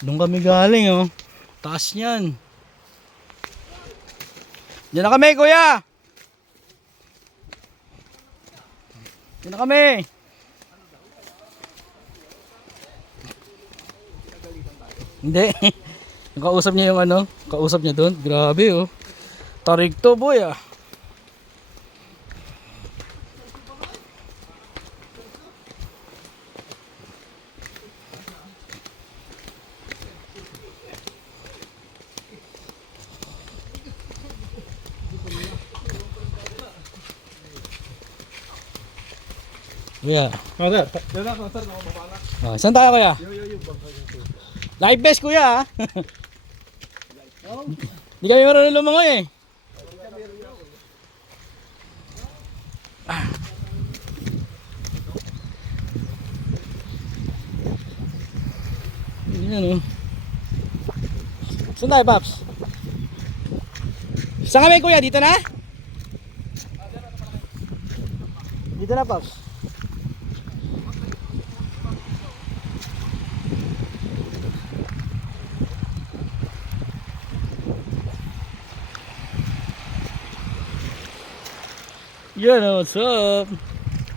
Doon kami galing oh. Taas niyan. Diyan na kami kuya. Diyan na kami. Hindi. Kausap niya yung ano. Kausap niya doon. Grabe oh. Tarig to boy ah. Kuya. Sir, yan ako, sir, nakababa na. Ah, saan tayo kuya? Yo. Live best kuya ah. Hindi kami marunong lumangoy eh. Yan oh. Saan tayo Paps? Saan kami kuya? Dito na? Dito na Paps. Yan oh, what's up?